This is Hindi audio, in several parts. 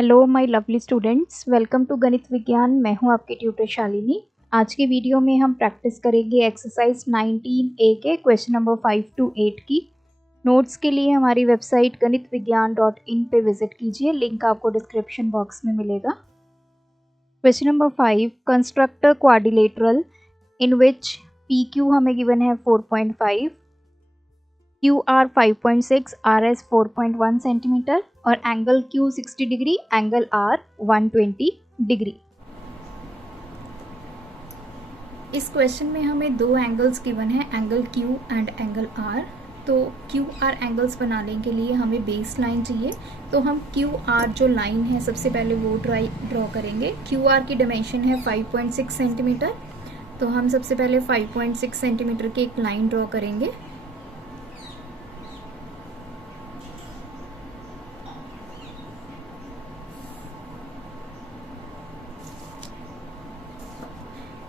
Hello my lovely students, welcome to Ganit Vigyan. मैं हूं आपकी ट्यूटर शालिनी। आज की वीडियो में हम प्रैक्टिस करेंगे एक्सरसाइज 19A के क्वेश्चन नंबर 5 to 8 की। नोट्स के लिए हमारी वेबसाइट ganitviggyan.in पे विजिट कीजिए, लिंक आपको डिस्क्रिप्शन बॉक्स में मिलेगा। Question number 5, construct a quadrilateral in which PQ हमें गिवन है 4.5, QR 5.6, RS 4.1 सेंटीमीटर और angle Q 60 degree, angle R 120 degree. इस क्वेश्चन में हमें दो एंगल्स गिवन है, angle Q and angle R। तो QR एंगल्स बनाने के लिए हमें बेस लाइन चाहिए, तो हम QR जो लाइन है सबसे पहले वो ड्रॉ करेंगे। QR की डायमेंशन है 5.6 सेंटीमीटर, तो हम सबसे पहले 5.6 सेंटीमीटर की एक लाइन ड्रॉ करेंगे।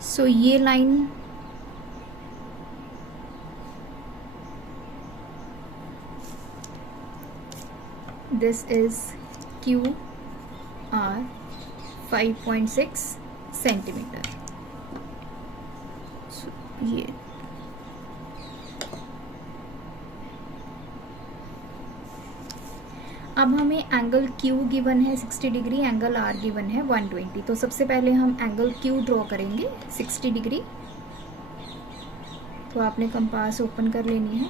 सो ये line this is QR 5.6 centimetre. ये अब हमें एंगल Q गिवन है 60 डिग्री, एंगल R गिवन है 120। तो सबसे पहले हम एंगल Q ड्रॉ करेंगे 60 डिग्री। तो आपने कंपास ओपन कर लेनी है,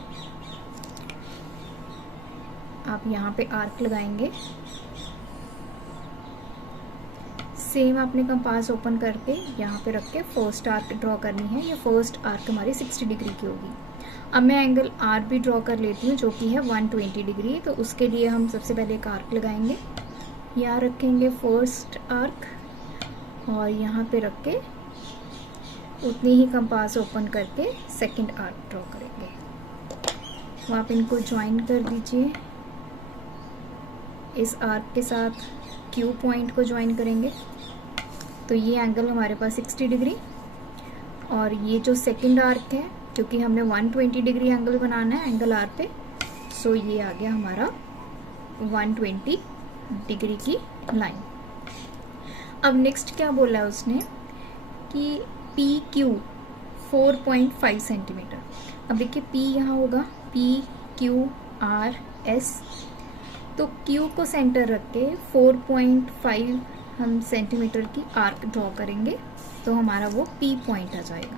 आप यहाँ पे आर्क लगाएंगे। सेम आपने कंपास ओपन करके यहाँ पे रख के फर्स्ट आर्क ड्रॉ करनी है। ये फर्स्ट आर्क हमारी 60 डिग्री की होगी। अब मैं एंगल R भी ड्रॉ कर लेती हूँ जो कि है 120 डिग्री। तो उसके लिए हम सबसे पहले एक आर्क लगाएंगे, यहाँ रखेंगे फर्स्ट आर्क और यहाँ पे रख के उतनी ही कंपास ओपन करके सेकंड आर्क ड्रॉ करेंगे। तो आप इनको ज्वाइन कर दीजिए, इस आर्क के साथ Q पॉइंट को ज्वाइन करेंगे। तो ये एंगल हमारे पास 60 डिग्री और ये जो सेकंड आर्क है, क्योंकि हमने 120 डिग्री एंगल बनाना है एंगल R पे, सो ये आ गया हमारा 120 डिग्री की लाइन। अब नेक्स्ट क्या बोला है उसने कि PQ 4.5 सेंटीमीटर। अब देखिए P यहाँ होगा, PQRS। तो Q को सेंटर रख के 4.5 हम सेंटीमीटर की आर्क ड्रॉ करेंगे, तो हमारा वो P पॉइंट आ जाएगा।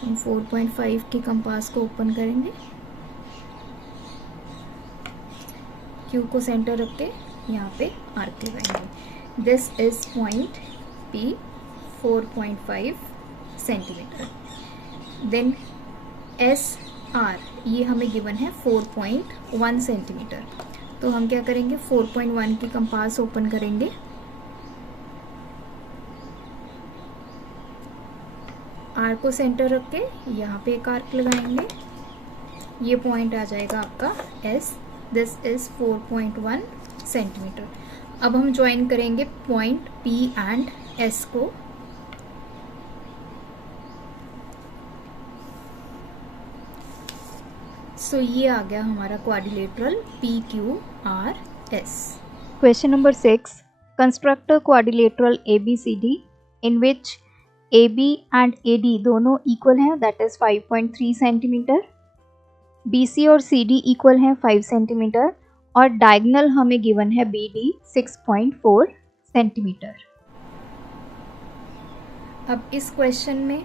हम 4.5 के कंपास को ओपन करेंगे, Q को सेंटर रख के यहाँ पे आर्क लगाएंगे। This is point P 4.5 centimetre. Then SR ये हमें गिवन है 4.1 सेंटीमीटर। तो हम क्या करेंगे, 4.1 की कंपास ओपन करेंगे, आर्क को सेंटर रख के यहाँ पे एक आर्क लगाएंगे। ये पॉइंट आ जाएगा आपका S। This is 4.1 centimetre. अब हम ज्वाइन करेंगे पॉइंट P एंड S को। सो ये आ गया हमारा quadrilateral PQRS। Question number 6, construct a quadrilateral ABCD in which AB and AD दोनों इक्वल हैं, दैट इज 5.3 सेंटीमीटर। BC और CD इक्वल हैं 5 सेंटीमीटर और डायगोनल हमें गिवन है BD 6.4 सेंटीमीटर। अब इस क्वेश्चन में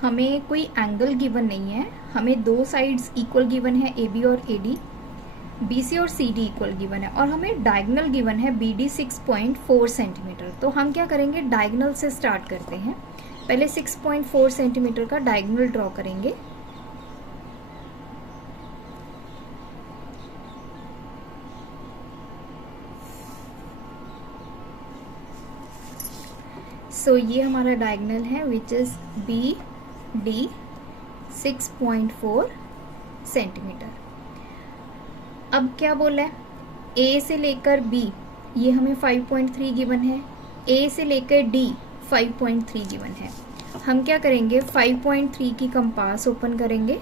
हमें कोई एंगल गिवन नहीं है, हमें दो साइड्स इक्वल गिवन है AB और AD, BC और CD इक्वल गिवन है और हमें डायगोनल गिवन है BD 6.4 सेंटीमीटर। तो हम क्या करेंगे, डायगोनल से स्टार्ट करते हैं। पहले 6.4 सेंटीमीटर का डायगोनल ड्रॉ करेंगे। सो ये हमारा डायगोनल है विच इज BD 6.4 सेंटीमीटर। अब क्या बोला है, A से लेकर B ये हमें 5.3 गिवन है, A से लेकर D 5.3 गिवन है। हम क्या करेंगे, 5.3 की कंपास ओपन करेंगे,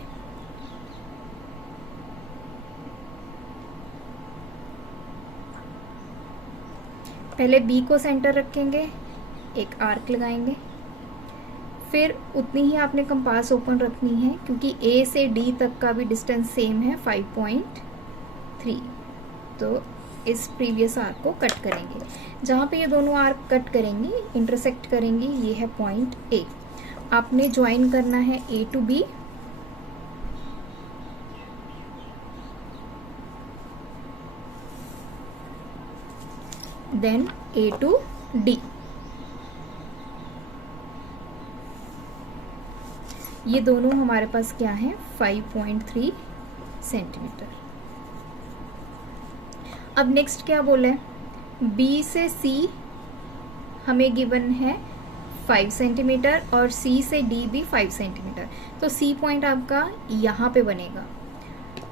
पहले बी को सेंटर रखेंगे, एक आर्क लगाएंगे, फिर उतनी ही आपने कंपास ओपन रखनी है क्योंकि ए से डी तक का भी डिस्टेंस सेम है 5.3। तो इस प्रीवियस आर्क को कट करेंगे। जहाँ पे ये दोनों आर्क कट करेंगी, इंटरसेक्ट करेंगी, ये है पॉइंट ए। आपने ज्वाइन करना है A to B, then A to D. ये दोनों हमारे पास क्या है, 5.3 सेंटीमीटर। अब नेक्स्ट क्या बोला है, बी से सी हमें गिवन है 5 सेंटीमीटर और सी से डी भी 5 सेंटीमीटर। तो सी पॉइंट आपका यहाँ पे बनेगा।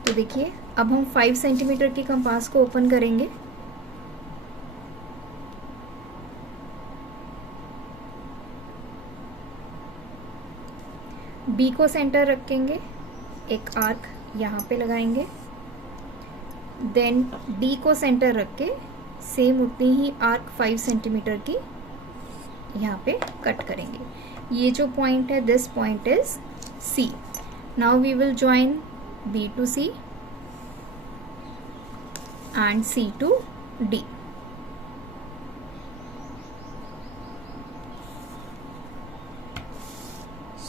तो देखिए अब हम 5 सेंटीमीटर की कंपास को ओपन करेंगे, बी को सेंटर रखेंगे, एक आर्क यहाँ पे लगाएंगे, देन डी को सेंटर रख के सेम उतनी ही आर्क 5 सेंटीमीटर की यहाँ पे कट करेंगे। ये जो पॉइंट है, this point is C. Now we will join B to C and C to D.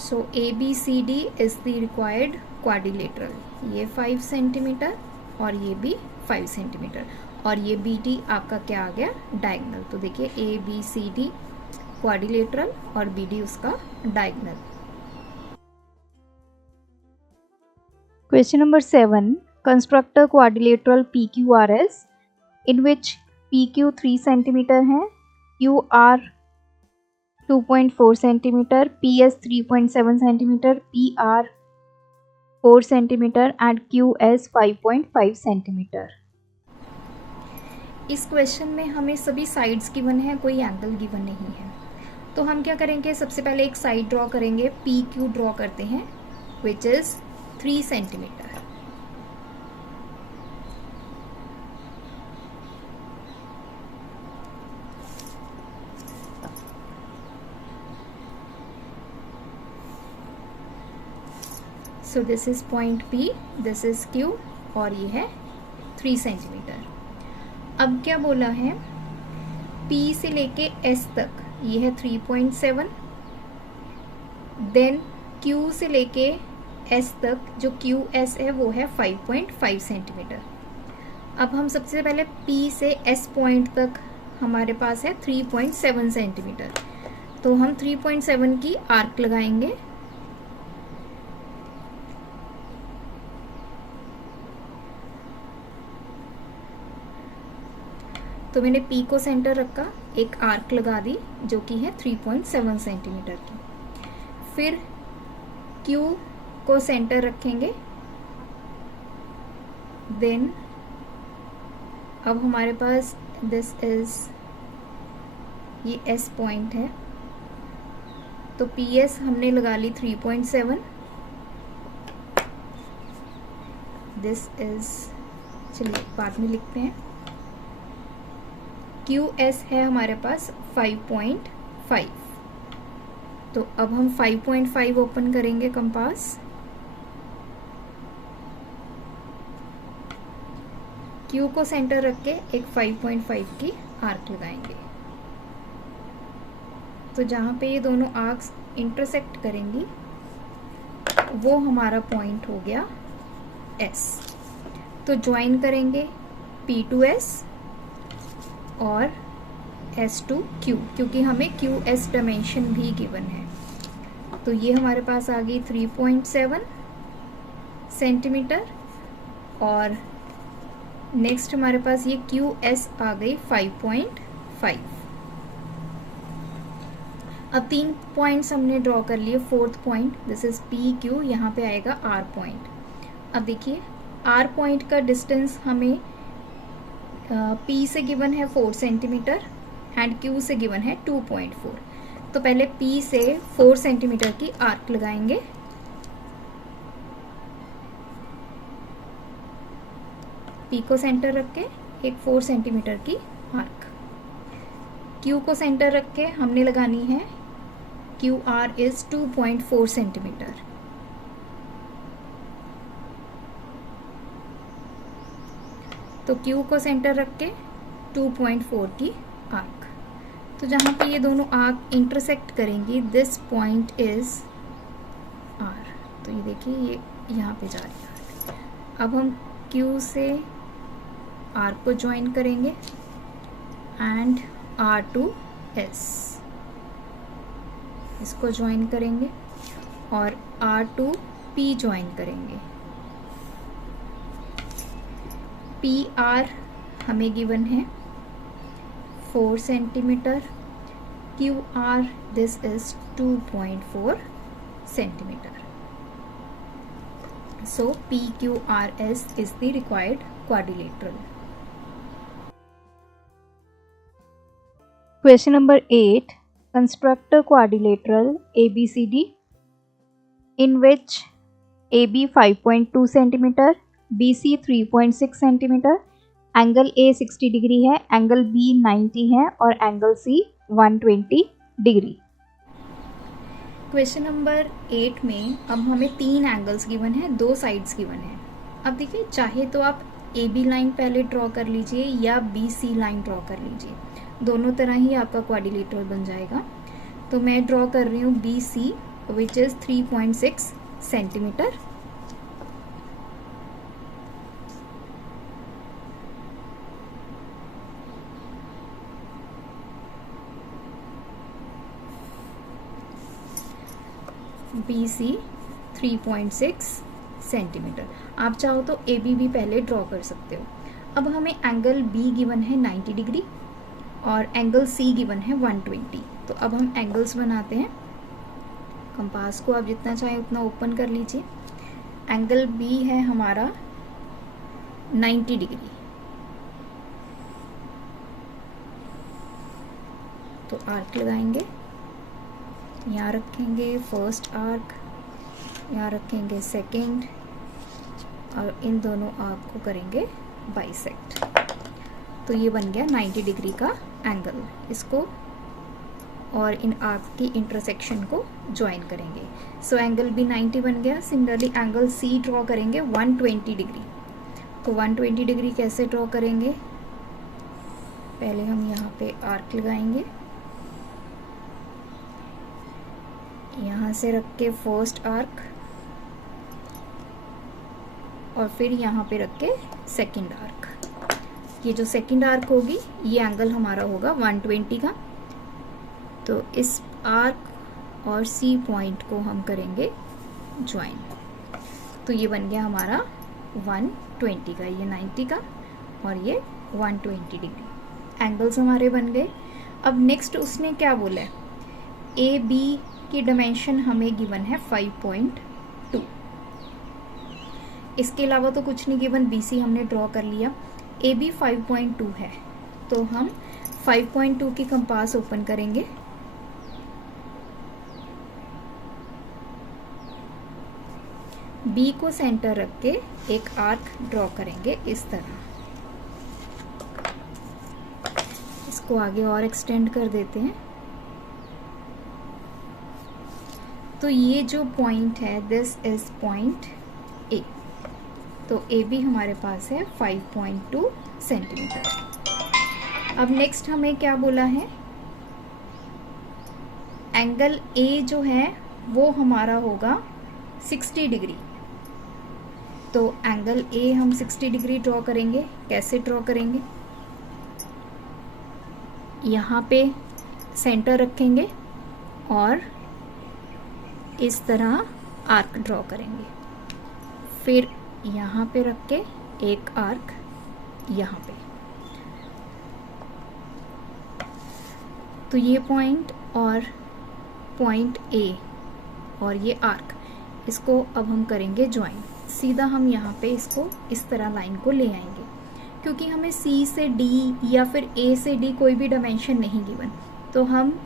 So ABCD is the required quadrilateral। ये 5 सेंटीमीटर और ये भी 5 सेंटीमीटर और ये BD आपका क्या आ गया, डायगोनल। तो देखिए ABCD क्वाड्रिलेटरल और BD उसका diagonal. Question number 7. Construct a quadrilateral PQRS in which PQ 3 cm है, QR 2.4 cm, PS 3.7 cm, PR 4 cm and QS 5.5 cm। इस क्वेश्चन में हमें सभी साइड्स गिवन है, कोई एंगल गिवन नहीं है। तो हम क्या करेंगे, सबसे पहले एक साइड ड्रॉ करेंगे, PQ ड्रॉ करते हैं which is 3 centimetre. So this is point P, this is Q और ये है 3 सेंटीमीटर। अब क्या बोला है, P से लेके S तक ये है 3.7, देन Q से लेके S तक जो QS है वो है 5.5 सेंटीमीटर। अब हम सबसे पहले P से S पॉइंट तक हमारे पास है 3.7 सेंटीमीटर। तो हम 3.7 की आर्क लगाएंगे, तो मैंने P को सेंटर रखा, एक आर्क लगा दी जो कि है 3.7 सेंटीमीटर की। फिर Q को सेंटर रखेंगे, देन अब हमारे पास दिस इज ये S पॉइंट है, तो PS हमने लगा ली 3.7, दिस इज, चलिए बाद में लिखते हैं, QS है हमारे पास 5.5। तो अब हम 5.5 ओपन करेंगे कंपास, Q को सेंटर रख के एक 5.5 की आर्क लगाएंगे। तो जहाँ पे ये दोनों आर्क्स इंटरसेक्ट करेंगी वो हमारा पॉइंट हो गया S। तो ज्वाइन करेंगे P टू S और S टू Q, क्योंकि हमें QS डायमेंशन भी गिवन है। तो ये हमारे पास आ गई 3.7 सेंटीमीटर और नेक्स्ट हमारे पास ये QS आ गई 5.5। अब 3 पॉइंट्स हमने ड्रॉ कर लिए। Fourth point this is PQ, यहाँ पे आएगा R पॉइंट। अब देखिए R पॉइंट का डिस्टेंस हमें P से गिवन है 4 सेंटीमीटर एंड Q से गिवन है 2.4। तो पहले P से 4 सेंटीमीटर की आर्क लगाएंगे, P को सेंटर रख के एक 4 सेंटीमीटर की आर्क, क्यू को सेंटर रख के हमने लगानी है क्यू आर इज 2.4 सेंटीमीटर। तो क्यू को सेंटर रख के 2.4 की आर्क, तो जहाँ पे ये दोनों आर्क इंटरसेक्ट करेंगी दिस पॉइंट इज आर। तो ये देखिए ये यहाँ पे जा रही है। अब हम क्यू से आर्क को ज्वाइन करेंगे एंड आर टू एस, इसको ज्वाइन करेंगे और आर टू पी ज्वाइन करेंगे। पी आर हमें गिवन है 4 centimetre, Q R this is 2.4 centimetre. So PQRS is the required quadrilateral. Question number 8. Construct a quadrilateral ABCD in which AB 5.2 cm, BC 3.6 cm, angle A 60 degree है, एंगल B 90 है और angle C 120 degree. Question number 8 में अब हमें 3 एंगल्स गिवन है, 2 साइड्स गिवन है। अब देखिए चाहे तो आप ए बी लाइन पहले ड्रॉ कर लीजिए या बी सी लाइन ड्रॉ कर लीजिए, दोनों तरह ही आपका क्वाड्रिलेटरल बन जाएगा। तो मैं ड्रॉ कर रही हूँ B C which is 3.6 centimetre. B C 3.6 centimetre. आप चाहो तो ए बी भी पहले ड्रॉ कर सकते हो। अब हमें एंगल बी गिवन है 90 डिग्री और एंगल सी गिवन है 120। तो अब हम एंगल्स बनाते हैं। कंपास को आप जितना चाहें उतना ओपन कर लीजिए। एंगल बी है हमारा 90 डिग्री, तो आर्क लगाएंगे, यहाँ रखेंगे फर्स्ट आर्क, यहाँ रखेंगे सेकंड और इन दोनों आर्क को करेंगे बाइसेक्ट। तो ये बन गया 90 डिग्री का एंगल। इसको और इन आर्क की इंटरसेक्शन को ज्वाइन करेंगे। सो एंगल भी 90 बन गया। सिमिलरली एंगल सी ड्रॉ करेंगे 120 डिग्री। तो 120 डिग्री कैसे ड्रॉ करेंगे? पहले हम यहाँ पे आर्क लगाएंगे, यहाँ से रख के फर्स्ट आर्क और फिर यहाँ पे रख के सेकंड आर्क। ये जो सेकंड आर्क होगी ये एंगल हमारा होगा 120 का। तो इस आर्क और सी पॉइंट को हम करेंगे ज्वाइन। तो ये बन गया हमारा 120 का, ये 90 का और ये 120 डिग्री। एंगल्स हमारे बन गए। अब नेक्स्ट उसने क्या बोला है? ए बी की डायमेंशन हमें गिवन है 5.2। इसके अलावा तो कुछ नहीं गिवन। बी सी हमने ड्रॉ कर लिया। ए बी 5.2 है, तो हम 5.2 की कंपास ओपन करेंगे। बी को सेंटर रख के एक आर्क ड्रॉ करेंगे इस तरह। इसको आगे और एक्सटेंड कर देते हैं। तो ये जो पॉइंट है दिस इज पॉइंट ए। तो ए बी हमारे पास है 5.2 सेंटीमीटर। अब नेक्स्ट हमें क्या बोला है? एंगल ए जो है वो हमारा होगा 60 डिग्री। तो एंगल ए हम 60 डिग्री ड्रॉ करेंगे। कैसे ड्रॉ करेंगे? यहाँ पे सेंटर रखेंगे और इस तरह आर्क ड्रॉ करेंगे। फिर यहाँ पे रख के एक आर्क यहाँ पे। तो ये पॉइंट और पॉइंट ए और ये आर्क, इसको अब हम करेंगे ज्वाइन। सीधा हम यहाँ पे इसको इस तरह लाइन को ले आएंगे, क्योंकि हमें सी से डी या फिर ए से डी कोई भी डायमेंशन नहीं गिवन। तो हम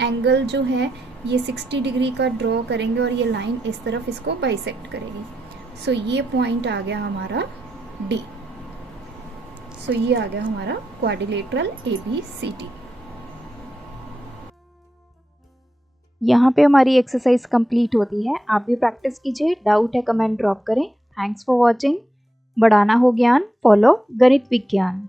एंगल जो है ये 60 डिग्री का ड्रॉ करेंगे और ये लाइन इस तरफ इसको बाइसेक्ट करेगी। सो ये पॉइंट आ गया हमारा डी। सो ये आ गया हमारा क्वाड्रिलेटरल ABCD। यहाँ पे हमारी एक्सरसाइज कंप्लीट होती है। आप भी प्रैक्टिस कीजिए, डाउट है कमेंट ड्रॉप करें। Thanks for watching. बढ़ाना हो ज्ञान, फॉलो गणित विज्ञान।